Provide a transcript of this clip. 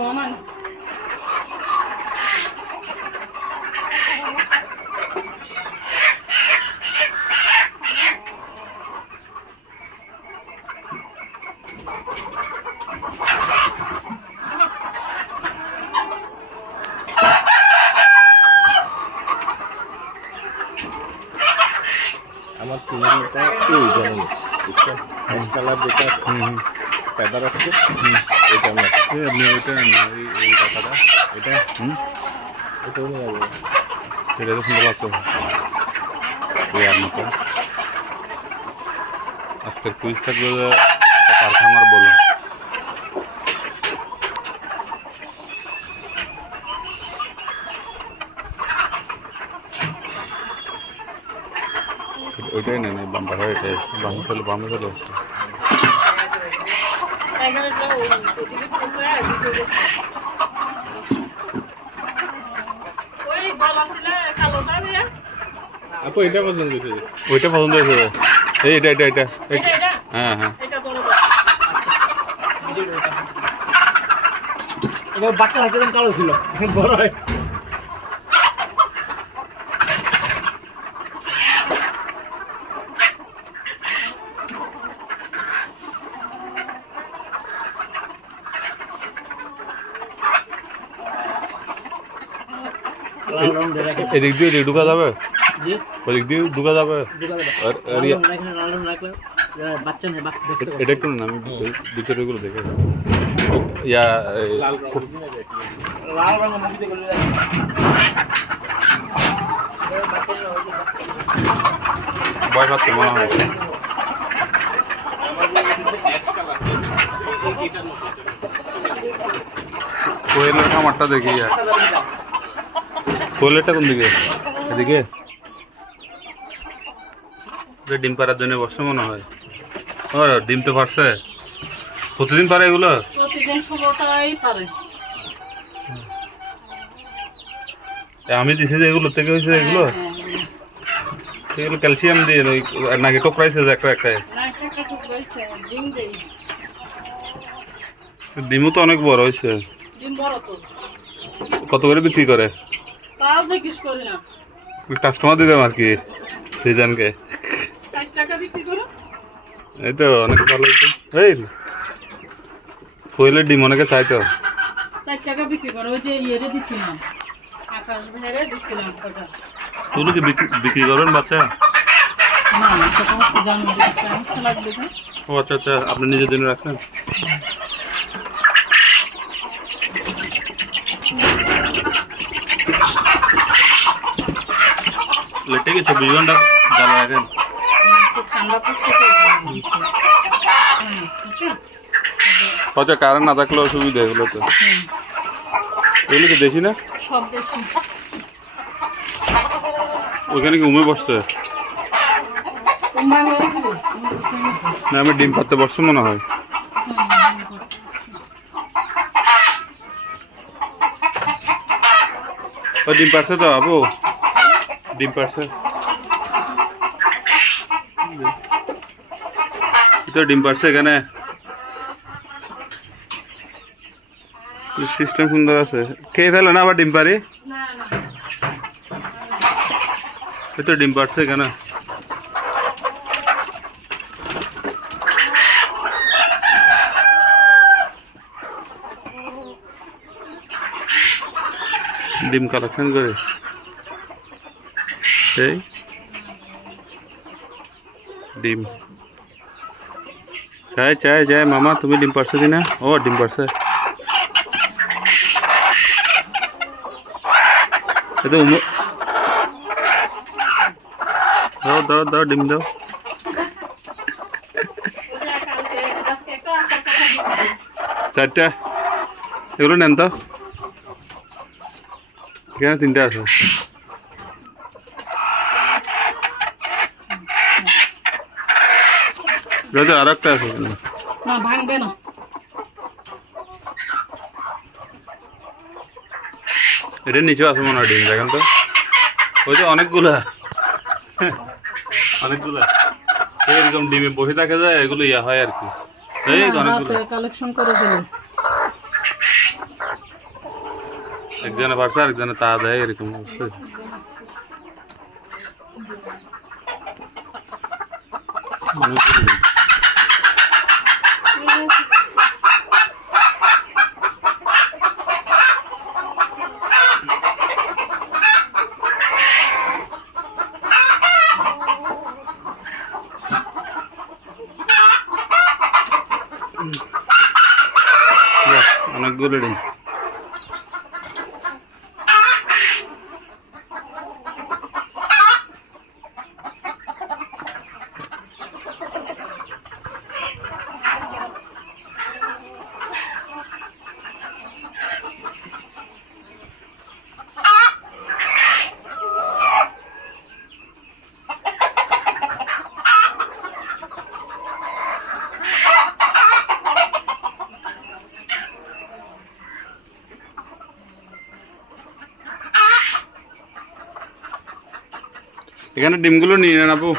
Woman. আমার ফিমেলটা এই যেমন বুঝছেন অ্যাশ কালার যেটা ফেদার আসছে এটা আমার এই আপনি ওইটা না, এই টাকাটা এটা? হুম? এটা সেটা তো সুন্দর লাগতো আজকের কুইজ থাকবে যে কারখানার বলুন ওইটাই নেন এই বাম্পার ওইটাই বাম চলে বামে চলে আসছে এগারোটা ওই ওদিকে ফোনটা এদিকে গেছে। ওই গলা ছিল কালোটা দিয়া আপু এটা পছন্দ হয়েছে ওইটা পছন্দ হয়েছে এই এটা এটা এটা হ্যাঁ হ্যাঁ। বাচ্চা থাকতে কালো ছিল। বড় হয়। এদিক দিয়ে এদিক ঢুকা যাবে জি, ওদিক দিয়ে ঢুকা যাবে ঢুকা দেবে। আর আর লাল ইয়া- রং রাখলে, লাল রং রাখলে যারা বাচ্চা নেই বাঁচতে ব্যস্ত এটা- করে। এটা একটু না আমি ভিতরে গুলো দেখে ইয়া এই, লাল রং লাল রঙের মুভিতে করলে ভয় পাচ্ছে মনে হয় কোয়েলের খামারটা দেখি ইয়া কোয়েলেরটা কোন দিকে? এদিকে? ডিম পাড়ার জন্য বসে মনে হয়। ও ডিম তো পারছে প্রতিদিন পারে এগুলো? প্রতিদিন ষোলোটাই পারে আমি দিছি যে এগুলো থেকে হয়েছে এগুলো? হ্যাঁ, এগুলো ক্যালসিয়াম দিয়ে নাকি টোকরাইছে একটা একটা। ডিমও তো অনেক বড় হয়েছে। ডিম বড় তো। কত করে বিক্রি করে? তাও জিজ্ঞেস করি না। কাস্টমার দিতাম আর কি রিজানকে। টাকা বিক্রি করো। এই তো অনেক ভালো হয়েছে। এই ফুয়েলের ডিম অনেকে চাই তো চার টাকা বিক্রি করো ওই যে ইয়েরে দিছিলাম। আকাশ ভেড়ে দিছিলাম কটা। তুলো কি বিক্রি- করেন বাচ্চা? না সেটা হচ্ছে জানুয়ারি লাগবে ও আচ্ছা আচ্ছা আপনি নিজের জন্য রাখেন কি চব্বিশ ঘণ্টা জ্বালা রাখেন তো? আচ্ছা কারেন্ট না থাকলে অসুবিধা এগুলো তো। এগুলো কি দেশি না? সব বেশি ওইখানে কি উমে বসছে? না আমি ডিম পাততে বসছে মনে হয়। ডিম পারছে তো আপু? ডিম পারছে তো ডিম পারছে এখানে। সিস্টেম সুন্দর আছে। খেয়ে ফেলে না আবার ডিম পারি তো ডিম পারছে এখানে। ডিম কালেকশন করে। এই। ডিম। চাই চাই চাই, মামা, তুমি ডিম পারছ কিনা ও ডিম পারছে এটা উম দাও দাও দাও, ডিম দাও। ওটা কালকে আজকে একটা আসার কথা দিচ্ছি চারটা এগুলো নেন তো এখানে তিনটা আছে। রাজা আর একটা আছে না ভাঙবে না। এটা নিচে আছে মনে হয় ডিম দেখেন তো। ওই তো অনেকগুলা। অনেকগুলা। এরকম ডিমে বসে থাকে যায় এগুলো ইয়া হয় আর কি। এই অনেকগুলো। কালেকশন করে দিল। একজনে পারছে আরেকজনে তা দেয় এরকম অবস্থা। অনেকগুলো। অনেকগুলো ডিম এখানে ডিমগুলো নিয়ে নেন আপু।